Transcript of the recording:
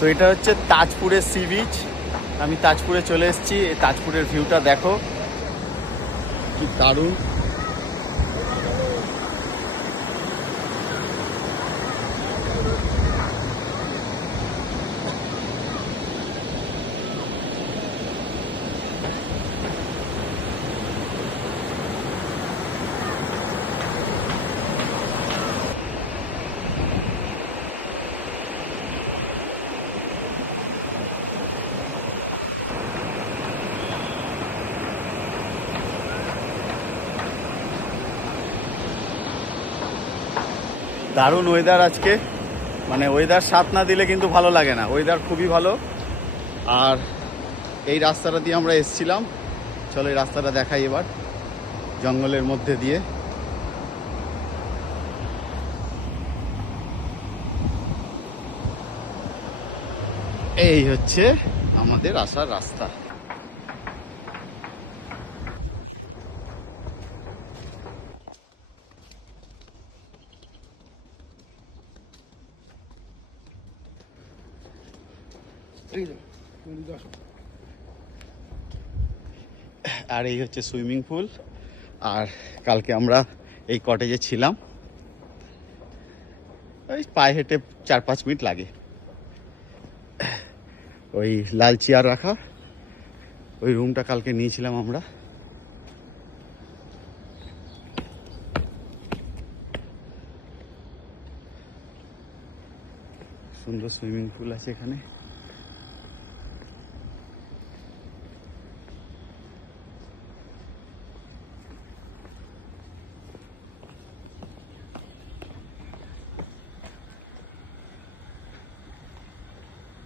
তো এটা হচ্ছে তাজপুরের সি বিচ। আমি তাজপুরে চলে এসেছি। তাজপুরের ভিউটা দেখো, কি দারুণ। দারুণ ওয়েদার আজকে, মানে ওয়েদার সাথ না দিলে কিন্তু ভালো লাগে না। ওয়েদার খুবই ভালো। আর এই রাস্তাটা দিয়ে আমরা এসছিলাম, চলো এই রাস্তাটা দেখাই এবার, জঙ্গলের মধ্যে দিয়ে। এই হচ্ছে আমাদের আসার রাস্তা। আর এই হচ্ছে সুইমিং পুল। আর কালকে আমরা এই কটেজে ছিলাম, ওই পায়ে হেঁটে 4-5 মিনিট লাগে। ওই লাল চেয়ার রাখা ওই রুমটা কালকে নিয়েছিলাম আমরা। সুন্দর সুইমিং পুল আছে এখানে।